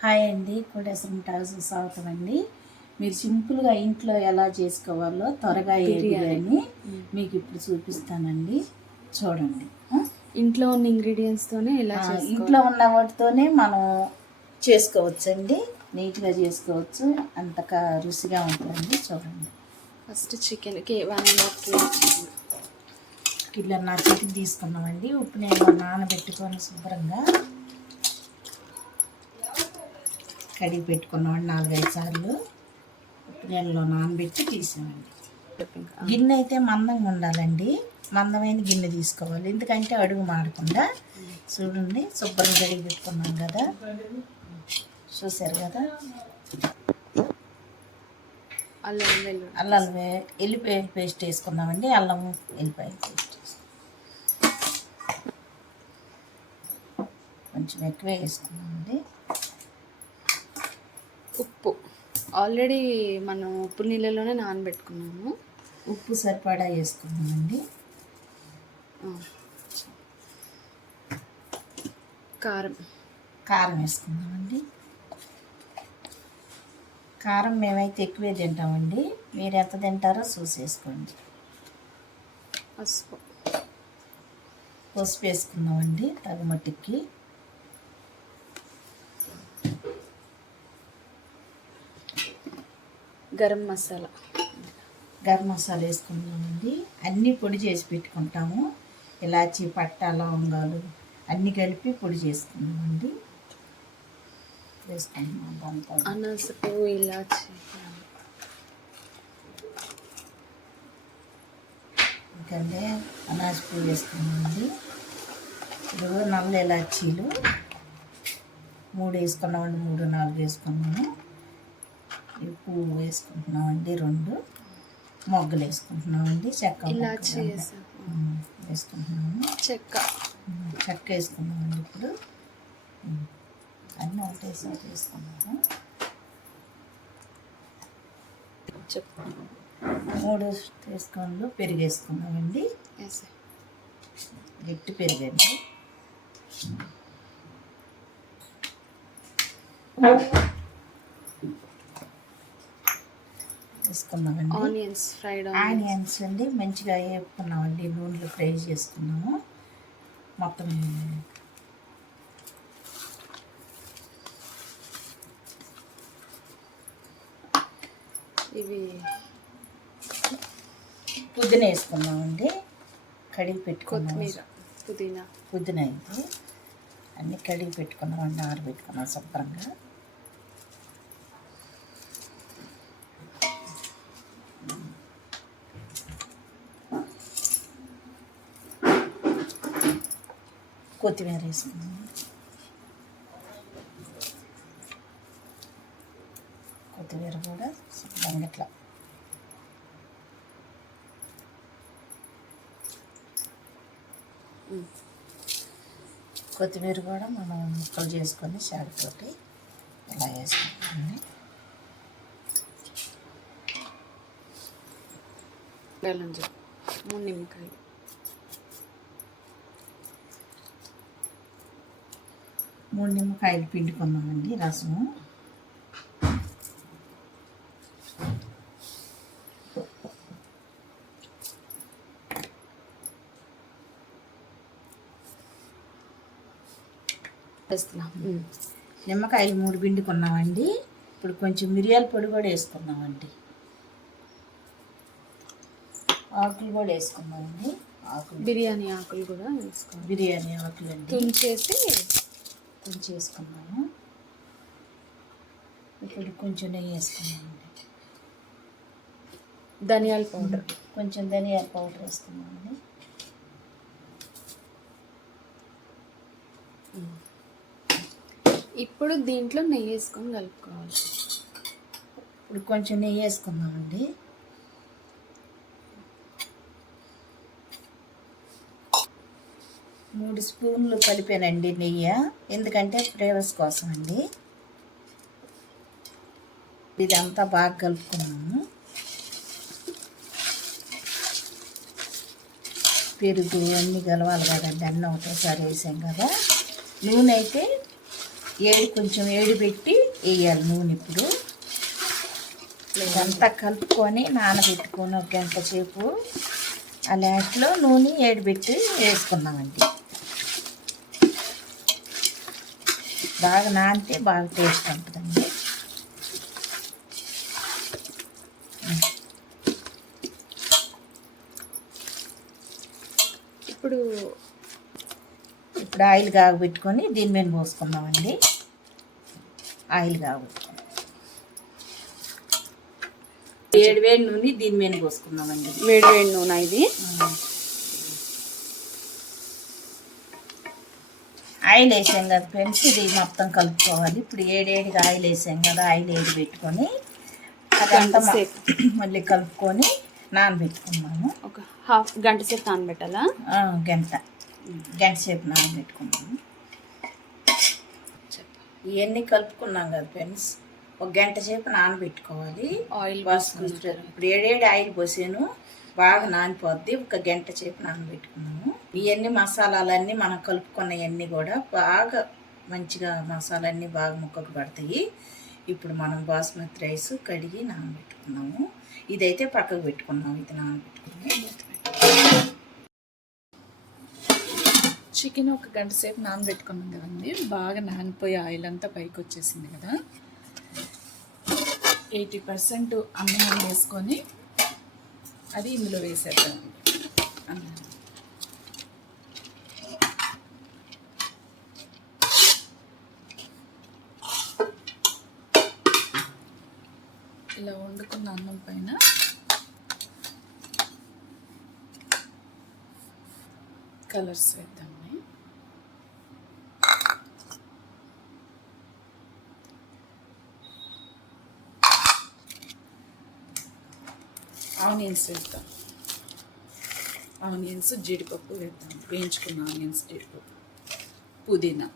Hi అండి, కోటేశ్వరం టాక్స్కి స్వాగతం అండి. మీరు సింపుల్గా ఇంట్లో ఎలా చేసుకోవాలో త్వరగా అయ్యే బిర్యానీ మీకు ఇప్పుడు చూపిస్తానండి. చూడండి. ఇంట్లో ఉన్న ఇంగ్రీడియంట్స్తోనే ఇంట్లో ఉన్న వాటితోనే మనం చేసుకోవచ్చండి. నీట్గా చేసుకోవచ్చు, అంతగా రుచిగా ఉంటుందండి. చూడండి. ఫస్ట్ చికెన్కి 1.5 kg చికెన్. కిలోన్నర చికెన్ తీసుకున్నామండి. ఉప్పు నీళ్ళు నానబెట్టుకొని శుభ్రంగా కడిగి పెట్టుకున్నామండి 4-5 సార్లు. ఉప్పు నీళ్ళలో నానబెట్టి తీసామండి. గిన్నె అయితే మందంగా ఉండాలండి. మందమైన గిన్నె తీసుకోవాలి, ఎందుకంటే అడుగు మాడకుండా. చూడండి, శుభ్రంగా కడిగి పెట్టుకున్నాం కదా, చూసారు కదా. అల్లం ఎల్లిపాయ పేస్ట్ వేసుకున్నామండి. అల్లం ఎల్లిపాయ పేస్ట్ కొంచెం ఎక్కువ వేసుకున్నామండి. ఉప్పు ఆల్రెడీ మనం ఉప్పు నీళ్ళలోనే నానబెట్టుకున్నాము. ఉప్పు సరిపడా వేసుకున్నామండి. కారం వేసుకున్నామండి. కారం మేమైతే ఎక్కువే తింటామండి, మీరు ఎంత తింటారో చూసేసుకోండి. పసుపు వేసుకున్నామండి తగ్గమట్టుకి. గరం మసాలా వేసుకున్నామండి. అన్నీ పొడి చేసి పెట్టుకుంటాము. ఇలాచి, పట్ట, లవంగాలు అన్నీ కలిపి పొడి చేసుకున్నామండి. వేసుకుంటున్నాం దాంతో అనాసపు, ఇలాచి, ఎందుకంటే అనాస పువ్వు వేసుకున్నామండి. ఇప్పుడు నల్ల ఇలాచీలు 3 వేసుకున్నామండి. 3-4 వేసుకున్నాము. ఈ పువ్వు వేసుకుంటున్నామండి. 2 మొగ్గలు వేసుకుంటున్నామండి. చెక్క వేసుకుంటున్నాము. చెక్క వేసుకున్నామండి. ఇప్పుడు అన్నీ ఒకటేసారి వేసుకున్నాము. 3 స్పూన్లు పెరుగు వేసుకున్నామండి. గట్టి పెరుగండి. వేసుకున్నామండి. ఆనియన్స్ అండి మంచిగా వేపుకున్నామండి. నూనెలో ఫ్రై చేసుకున్నాము మొత్తం. ఇవి పుదీనా వేసుకున్నామండి. కడిగి పెట్టుకున్నాం. పుదీనా ఇది అన్నీ కడిగి పెట్టుకున్నామండి. ఆరబెట్టుకున్నాం శుభ్రంగా. కొత్తిమీర వేసుకున్నాము. కొత్తిమీర కూడా శుభ్రంగా ఇట్లా కొత్తిమీర కూడా మనం ముక్కలు చేసుకొని చాకుతోటి ఇలా వేసుకుంటామండి. మూడు నిమ్మకాయలు పిండుకున్నామండి. రసము నిమ్మకాయలు 3 పిండుకున్నామండి. ఇప్పుడు కొంచెం మిరియాల పొడి కూడా వేసుకున్నామండి. ఆకులు కూడా వేసుకున్నామండి. బిర్యానీ ఆకులు కూడా వేసుకోవాలి. బిర్యానీ ఆకులు అండి తుంచేసుకున్నాము. ఇప్పుడు కొంచెం నెయ్యి వేసుకున్నామండి. ధనియాల పౌడర్, కొంచెం ధనియాల పౌడర్ వేసుకున్నామండి. ఇప్పుడు దీంట్లో నెయ్యి వేసుకొని కలుపుకోవాలి. ఇప్పుడు కొంచెం నెయ్యి వేసుకుందామండి. మూడు స్పూన్లు కలిపానండి నెయ్యి, ఎందుకంటే ఫ్లేవర్స్ కోసం అండి. ఇదంతా బాగా కలుపుకున్నాము. పెరుగు అన్నీ కలవాలి కదండి, అన్నీ ఒకటేసారి వేసాం కదా. నూనె అయితే కొంచెం ఏడి పెట్టి వేయాలి నూనె. ఇప్పుడు ఇదంతా కలుపుకొని నానబెట్టుకొని ఒక గంట సేపు ఆ లాస్ట్లో నూనె ఏడిపెట్టి వేసుకున్నామండి. బాగా నానితే బాగా టేస్ట్ ఉంటుందండి. ఇప్పుడు ఆయిల్ కాగబెట్టుకొని దీని మీద పోసుకుందామండి. ఆయిల్ కాగబెట్టుకొని వేడి నూనె దీని మీద పోసుకుందామండి. వేడి నూనె ఇది. ఆయిల్ వేసాం కదా ఫ్రెండ్స్, ఇది మొత్తం కలుపుకోవాలి. ఇప్పుడు ఏడిగా ఆయిల్ వేసాం కదా, ఆయిల్ ఏడి పెట్టుకొని అదంతా మళ్ళీ కలుపుకొని నానబెట్టుకున్నాము. ఒక గంట సేపు నానబెట్టాలా? గంట సేపు నానబెట్టుకున్నాము. ఇవన్నీ కలుపుకున్నాం కదా ఫ్రెండ్స్, ఒక గంట సేపు నానబెట్టుకోవాలి. ఆయిల్ పోసుకుంటారు. ఇప్పుడు ఏడేడి ఆయిల్ పోసాను, బాగా నానిపోద్ది. ఒక గంట సేపు నానబెట్టుకున్నాము. ఇవన్నీ మసాలాలన్నీ మనం కలుపుకున్నవన్నీ కూడా బాగా మంచిగా మసాలన్నీ బాగా ముక్కకు పడతాయి. ఇప్పుడు మనం బాస్మతి రైస్ కడిగి నానబెట్టుకున్నాము. ఇదైతే పక్కకు పెట్టుకున్నాము. ఇది నానబెట్టుకున్నాము. చికెన్ ఒక గంట సేపు నానబెట్టుకున్నాం కదండి. బాగా నానిపోయి ఆయిల్ అంతా పైకి వచ్చేసింది కదా. 80% అన్నం వేసుకొని అది ఇందులో వేసేద్దాం. ఇలా వండుకున్న అన్నం పైన కలర్స్ వేద్దాం. ఆనియన్స్ వేద్దాం. ఆనియన్స్, జీడిపప్పు వేద్దాం. వేయించుకున్న ఆనియన్స్, జీడిపప్పు, పుదీనా,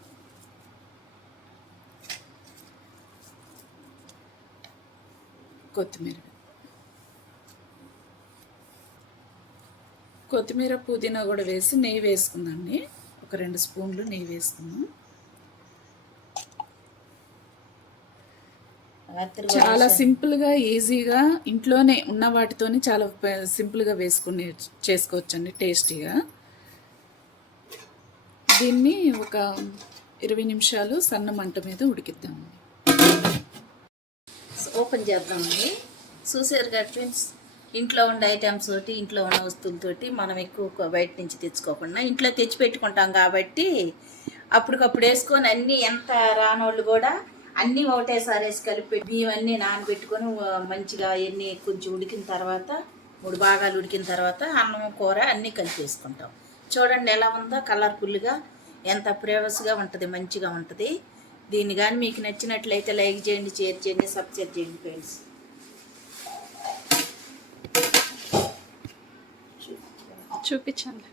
కొత్తిమీర, పుదీనా కూడా వేసి నెయ్యి వేసుకుందండి. ఒక 2 స్పూన్లు నెయ్యి వేసుకుందాం. చాలా సింపుల్గా, ఈజీగా ఇంట్లోనే ఉన్న వాటితోనే చాలా సింపుల్గా చేసుకోవచ్చండి, టేస్టీగా. దీన్ని ఒక 20 నిమిషాలు సన్న మంట మీద ఉడికిద్దాము. ఓపెన్ చేద్దామండి. చూసారు కదా ఫ్రెండ్స్, ఇంట్లో ఉండే ఐటమ్స్ తోటి, ఇంట్లో ఉన్న వస్తువులతోటి మనం ఎక్కువ బయట నుంచి తెచ్చుకోకుండా ఇంట్లో తెచ్చి పెట్టుకుంటాం కాబట్టి అప్పటికప్పుడు వేసుకొని అన్నీ, ఎంత రానోళ్ళు కూడా అన్నీ ఒకటేసారి వేసి కలిపి బియ్యం అన్నీ నానబెట్టుకొని మంచిగా ఎన్ని కొంచెం ఉడికిన తర్వాత 3 భాగాలు ఉడికిన తర్వాత అన్నం, కూర అన్నీ కలిపి వేసుకుంటాం. చూడండి ఎలా ఉందో, కలర్ఫుల్గా, ఎంత ఫ్లేవర్స్గా ఉంటుంది, మంచిగా ఉంటుంది. దీన్ని కానీ మీకు నచ్చినట్లయితే లైక్ చేయండి, షేర్ చేయండి, సబ్స్క్రైబ్ చేయండి ఫ్రెండ్స్. చూపించండి.